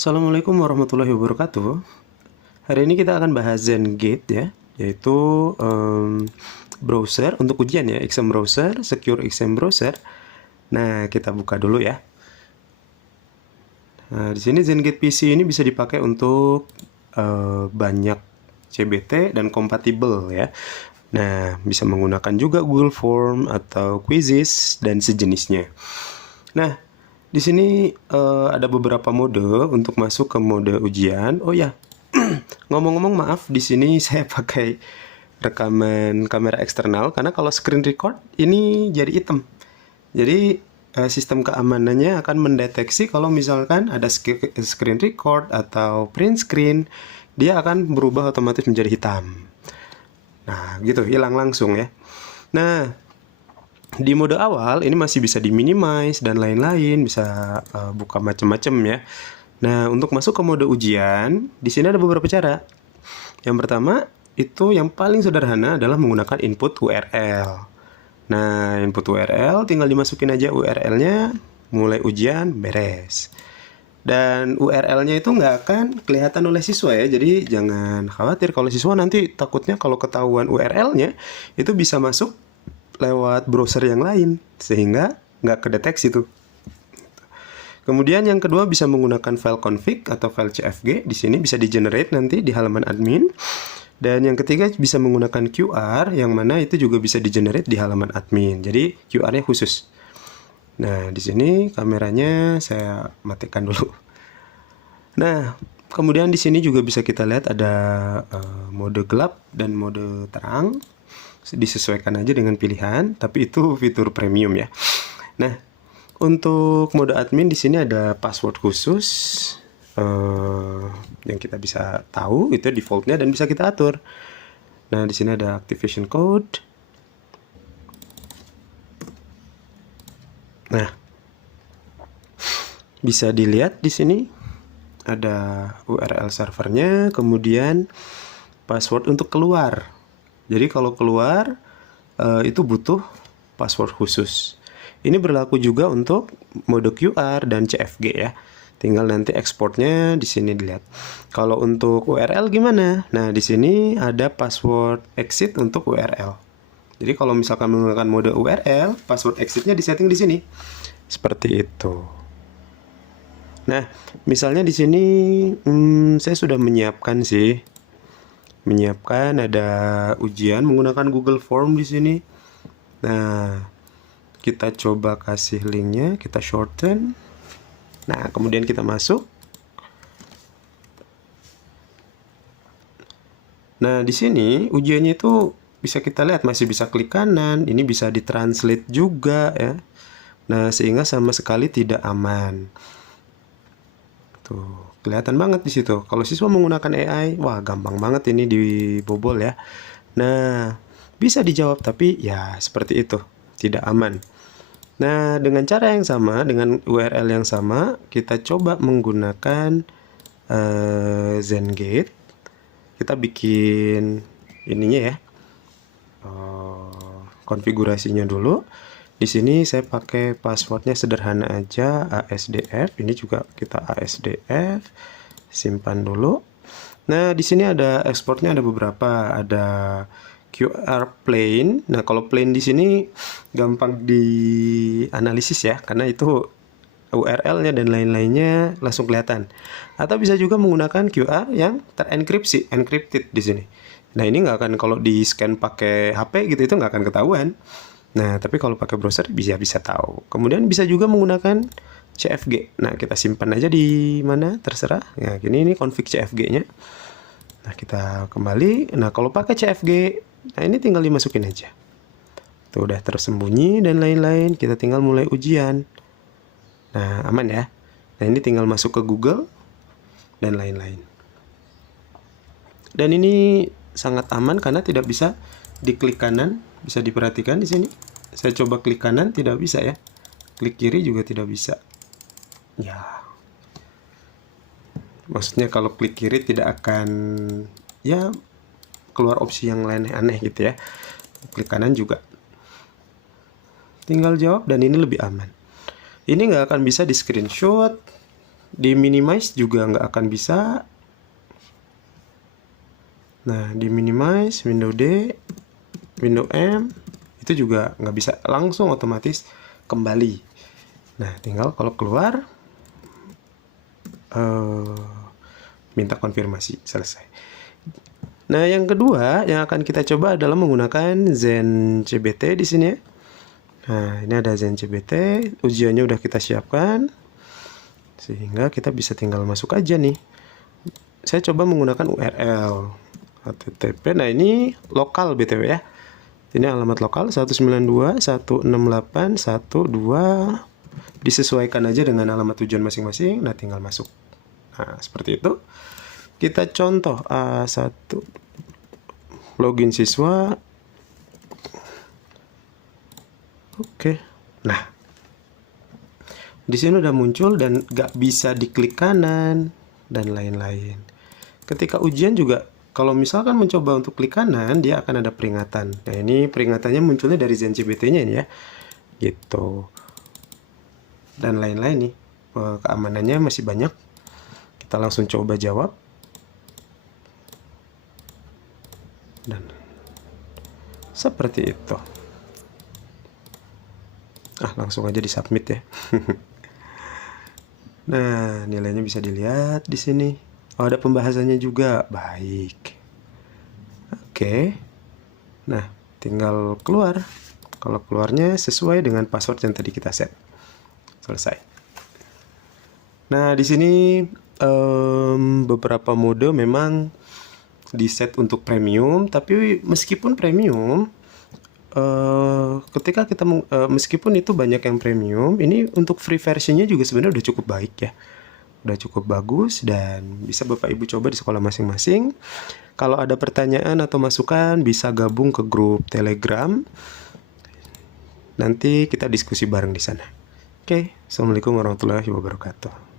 Assalamualaikum warahmatullahi wabarakatuh. Hari ini kita akan bahas Zengate ya, yaitu browser untuk ujian ya, exam browser, secure exam browser. Nah, kita buka dulu ya. Nah, di sini Zengate PC ini bisa dipakai untuk banyak CBT dan kompatibel ya. Nah, bisa menggunakan juga Google Form atau Quizzes dan sejenisnya. Nah, di sini ada beberapa mode untuk masuk ke mode ujian. Oh ya, ngomong-ngomong maaf, di sini saya pakai rekaman kamera eksternal karena kalau screen record ini jadi hitam. Jadi sistem keamanannya akan mendeteksi kalau misalkan ada screen record atau print screen, dia akan berubah otomatis menjadi hitam. Nah, gitu, hilang langsung ya. Nah, di mode awal ini masih bisa di-minimize dan lain-lain, bisa buka macam-macam ya. Nah, untuk masuk ke mode ujian, di sini ada beberapa cara. Yang pertama, itu yang paling sederhana adalah menggunakan input URL. Nah, input URL tinggal dimasukin aja URL-nya, mulai ujian, beres. Dan URL-nya itu nggak akan kelihatan oleh siswa ya, jadi jangan khawatir kalau siswa nanti takutnya kalau ketahuan URL-nya, itu bisa masuk lewat browser yang lain, sehingga nggak kedeteksi tuh. Kemudian yang kedua bisa menggunakan file config atau file CFG. Di sini bisa di-generate nanti di halaman admin. Dan yang ketiga bisa menggunakan QR, yang mana itu juga bisa di-generate di halaman admin. Jadi QR-nya khusus. Nah, di sini kameranya saya matikan dulu. Nah, kemudian di sini juga bisa kita lihat ada mode gelap dan mode terang. Disesuaikan aja dengan pilihan, tapi itu fitur premium ya. Nah, untuk mode admin di sini ada password khusus yang kita bisa tahu itu defaultnya dan bisa kita atur. Nah, di sini ada activation code. Nah, bisa dilihat di sini ada URL servernya, kemudian password untuk keluar. Jadi kalau keluar itu butuh password khusus. Ini berlaku juga untuk mode QR dan CFG ya. Tinggal nanti ekspornya di sini dilihat. Kalau untuk URL gimana? Nah, di sini ada password exit untuk URL. Jadi kalau misalkan menggunakan mode URL, password exitnya disetting di sini. Seperti itu. Nah, misalnya di sini saya sudah menyiapkan sih. Menyiapkan ada ujian menggunakan Google Form di sini. Nah, kita coba kasih linknya, kita shorten. Nah, kemudian kita masuk. Nah, di sini ujiannya itu bisa kita lihat masih bisa klik kanan, ini bisa ditranslate juga ya. Nah, sehingga sama sekali tidak aman. Tuh, kelihatan banget di situ. Kalau siswa menggunakan AI, wah gampang banget ini dibobol ya. Nah, bisa dijawab tapi ya seperti itu, tidak aman. Nah, dengan cara yang sama, dengan URL yang sama, kita coba menggunakan Zengate. Kita bikin ininya ya, konfigurasinya dulu. Di sini saya pakai passwordnya sederhana aja, ASDF. Ini juga kita ASDF. Simpan dulu. Nah, di sini ada ekspornya ada beberapa, ada QR plain. Nah, kalau plain di sini gampang dianalisis ya, karena itu URL-nya dan lain-lainnya langsung kelihatan. Atau bisa juga menggunakan QR yang terenkripsi, encrypted di sini. Nah, ini nggak akan kalau di scan pakai HP gitu itu nggak akan ketahuan. Nah, tapi kalau pakai browser bisa tahu. Kemudian bisa juga menggunakan CFG. Nah, kita simpan aja di mana terserah. Nah, ini config CFG-nya. Nah, kita kembali. Nah, kalau pakai CFG, nah ini tinggal dimasukin aja. Tuh udah tersembunyi dan lain-lain. Kita tinggal mulai ujian. Nah, aman ya. Nah, ini tinggal masuk ke Google dan lain-lain. Dan ini sangat aman karena tidak bisa diklik kanan. Bisa diperhatikan di sini. Saya coba klik kanan tidak bisa ya. Klik kiri juga tidak bisa. Ya. Maksudnya kalau klik kiri tidak akan ya keluar opsi yang lain aneh gitu ya. Klik kanan juga. Tinggal jawab dan ini lebih aman. Ini nggak akan bisa di screenshot. Di minimize juga nggak akan bisa. Nah, di minimize, Windows D, Windows M, itu juga nggak bisa langsung otomatis kembali. Nah, tinggal kalau keluar, minta konfirmasi, selesai. Nah, yang kedua yang akan kita coba adalah menggunakan Zen CBT di sini ya. Nah, ini ada Zen CBT, ujiannya udah kita siapkan. Sehingga kita bisa tinggal masuk aja nih. Saya coba menggunakan URL HTTP. Nah, ini lokal BTW ya. Ini alamat lokal 192.168.1.2. Disesuaikan aja dengan alamat tujuan masing-masing. Nah, tinggal masuk. Nah, seperti itu. Kita contoh A1 login siswa. Oke. Nah, di sini udah muncul dan gak bisa diklik kanan dan lain-lain. Ketika ujian juga, kalau misalkan mencoba untuk klik kanan, dia akan ada peringatan. Nah, ini peringatannya munculnya dari Zen CBT-nya ini ya. Gitu. Dan lain-lain nih. Keamanannya masih banyak. Kita langsung coba jawab. Dan seperti itu. Langsung aja di submit ya. Nah, nilainya bisa dilihat di sini. Oh, ada pembahasannya juga. Baik. Oke. Nah, tinggal keluar. Kalau keluarnya sesuai dengan password yang tadi kita set. Selesai. Nah, di sini beberapa mode memang di set untuk premium, tapi meskipun premium, ketika kita meskipun itu banyak yang premium, ini untuk free versionnya juga sebenarnya udah cukup baik ya, udah cukup bagus dan bisa Bapak Ibu coba di sekolah masing-masing. Kalau ada pertanyaan atau masukan bisa gabung ke grup Telegram, nanti kita diskusi bareng di sana. Oke, Assalamualaikum warahmatullahi wabarakatuh.